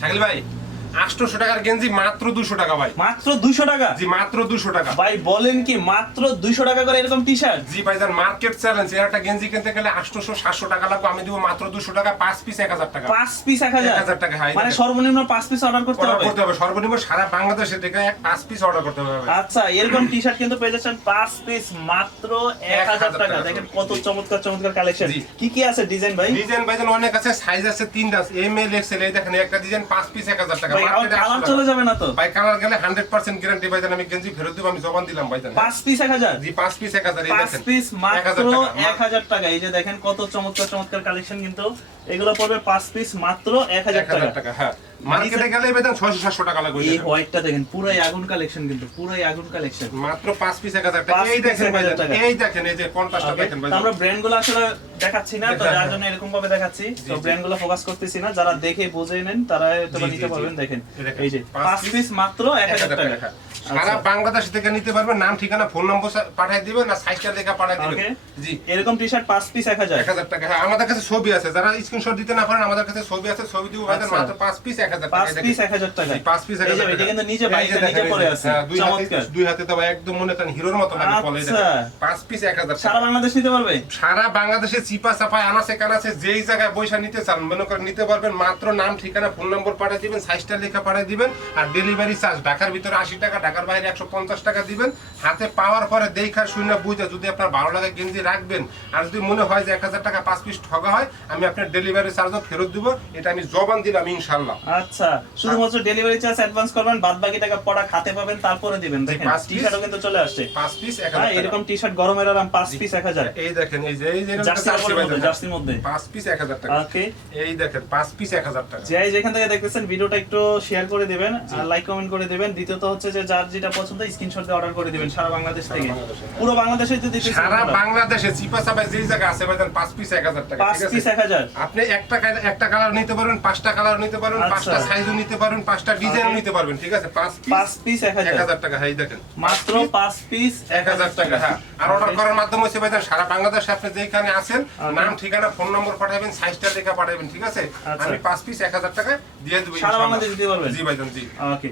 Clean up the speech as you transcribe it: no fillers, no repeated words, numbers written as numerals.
শাকিল ভাই 800 টাকার গেঞ্জি মাত্র 200 টাকা ভাই। মাত্র 200 টাকা? জি মাত্র 200 টাকা ভাই বলেন কি মাত্র 200 টাকা করে এরকম টি-শার্ট? জি ভাইজান মার্কেট চ্যালেঞ্জ। এর একটা গেঞ্জি কিনতে গেলে 800 700 টাকা লাগবে, আমি দিব মাত্র 200 টাকা, 5 পিস 1000 টাকা। 5 পিস 1000? 1000 টাকা। হ্যাঁ, মানে সর্বনিম্ন 5 পিস অর্ডার করতে হবে? অর্ডার করতে হবে সর্বনিম্ন সারা বাংলাদেশে থেকে 5 পিস অর্ডার করতে হবে। আচ্ছা, এরকম টি-শার্ট কিন্তু পেয়ে যাচ্ছেন 5 পিস মাত্র 1000 টাকা। দেখেন কত চমৎকার চমৎকার কালেকশন। কি কি আছে ডিজাইন ভাই? ডিজাইন ভাইজান অনেক আছে, সাইজ আছে 3টা, এম এল এক্সেল। এই দেখেন একটা ডিজাইন 5 পিস 1000 টাকা। ভাই কালার চলে যাবে না তো? ভাই কালার গেলে 100% গ্যারান্টি ভাইজান, আমি গেঞ্জি ফেরত দেব, আমি জবান দিলাম ভাইজান। 5 পিস 1000? জি 5 পিস 1000। এই 5 দেখেন পিস মাত্র 1000 টাকা। এই যে দেখেন কত চমৎকার চমৎকার কালেকশন, কিন্তু এগুলো পড়বে 5 পিস মাত্র 1000 টাকা। হ্যাঁ, মার্কেটে গেলে বেতন 600 700 টাকা লাগবে। এই হোয়াইটটা দেখেন পুরাই আগুন কালেকশন, কিন্তু পুরাই আগুন কালেকশন। মাত্র 5 পিস 1000 টাকা। এই দেখেন ভাইজান, এই দেখেন এই যে কন্ট্রাস্টটা দেখেন ভাইজান। আমরা ব্র্যান্ডগুলো আসলে দেখাচ্ছি না তো, যার জন্য এরকম ভাবে দেখাচ্ছি। তো ব্র্যান্ডগুলো ফোকাস করতেছি না, যারা দেখে বুঝে নেন তারা হয়তো নিতে পারবেন। দেখেন এই যে 5 পিস মাত্র 1000 টাকা। সারা বাংলাদেশ থেকে নিতে পারবেন, নাম ঠিকানা ফোন নম্বর পাঠিয়ে দিবেন, না সাইজটা লেখা পাঠিয়ে দিবেন। জি এরকম টি-শার্ট 5 পিস 1000 টাকা। হ্যাঁ, আমাদের কাছে ছবি আছে, যারা স্ক্রিনশট দিতে না পারেন আমাদের কাছে ছবি আছে, ছবি দিব ভাইজান মাত্র 5 পিস 1000 টাকা। 5 পিস 1000 টাকা। 5 পিস 1000 টাকা। এটা কিন্তু নিচে বাইরে নিচে পড়ে আছে, চমৎকার। দুই হাতে তো একদম মনে করেন হিরোর মতো লাগে বলে। এটা 5 পিস 1000 টাকা। সারা বাংলাদেশ নিতে পারবে? সারা বাংলাদেশে চিপা চাপায় আনাচে কানাচে যেই জায়গায় পয়সা নিতে চান মনে করেন নিতে পারবেন। মাত্র নাম ঠিকানা ফোন নম্বর পাঠিয়ে দিবেন, সাইজটা লেখা পাঠিয়ে দিবেন, আর ডেলিভারি চার্জ ঢাকার ভিতরে 80 টাকা, ঢাকার বাইরে 150 টাকা দিবেন। হাতে পাওয়ার পরে দেখার শুনে বুঝে যদি আপনার ভালো লাগে গেঞ্জি রাখবেন, আর যদি মনে হয় যে 1000 টাকা 5 পিস ঠকা হয়, আমি আপনার ডেলিভারি চার্জও ফেরত দিব, এটা আমি জবান দিলাম ইনশাআল্লাহ। আচ্ছা, শুধুমাত্র ডেলিভারি চার্জ অ্যাডভান্স করবেন, বাদ বাকি টাকা পড়া খাতে পাবেন, তারপরে দিবেন। দেখেন টি-শার্টও কিন্তু চলে আসছে 5 পিস 1000 টাকা। এরকম টি-শার্ট গরমের আরাম 5 পিস 1000। এই দেখেন এই যে জার্সির মধ্যে 5 পিস 1000 টাকা। ওকে, এই দেখেন 5 পিস 1000 টাকা। যাই যেখান থেকে দেখতেছেন ভিডিওটা একটু শেয়ার করে দিবেন আর লাইক কমেন্ট করে দিবেন। দ্বিতীয়ত হচ্ছে যে যার যেটা পছন্দ স্ক্রিনশট দিয়ে অর্ডার করে দিবেন সারা বাংলাদেশ থেকে। পুরো বাংলাদেশে যদি দিতে সারা বাংলাদেশে চিপা চাপায় যেই জায়গা আছে ভাইজান 5 পিস 1000 টাকা। 5 পিস 1000। আপনি একটা কালার নিতে পারবেন, 5টা কালার নিতে পারবেন, 5টা সাইজও নিতে পারবেন, 5টা ডিজাইনও নিতে পারবেন। ঠিক আছে, 5 পিস 1000 টাকা। হ্যাঁ, দেখেন মাত্র 5 পিস 1000 টাকা। হ্যাঁ, আর অর্ডার করার মাধ্যম হচ্ছে ভাইজান সারা বাংলাদেশে আপনি যেখানে আছেন নাম ঠিকানা ফোন নম্বর পাঠাবেন, সাইজটা লেখা পাঠাবেন। ঠিক আছে, আমি 5 পিস 1000 টাকা দিয়ে দেব সারা বাংলাদেশে দিতে পারবেন। জি ভাইজান জি। ওকে।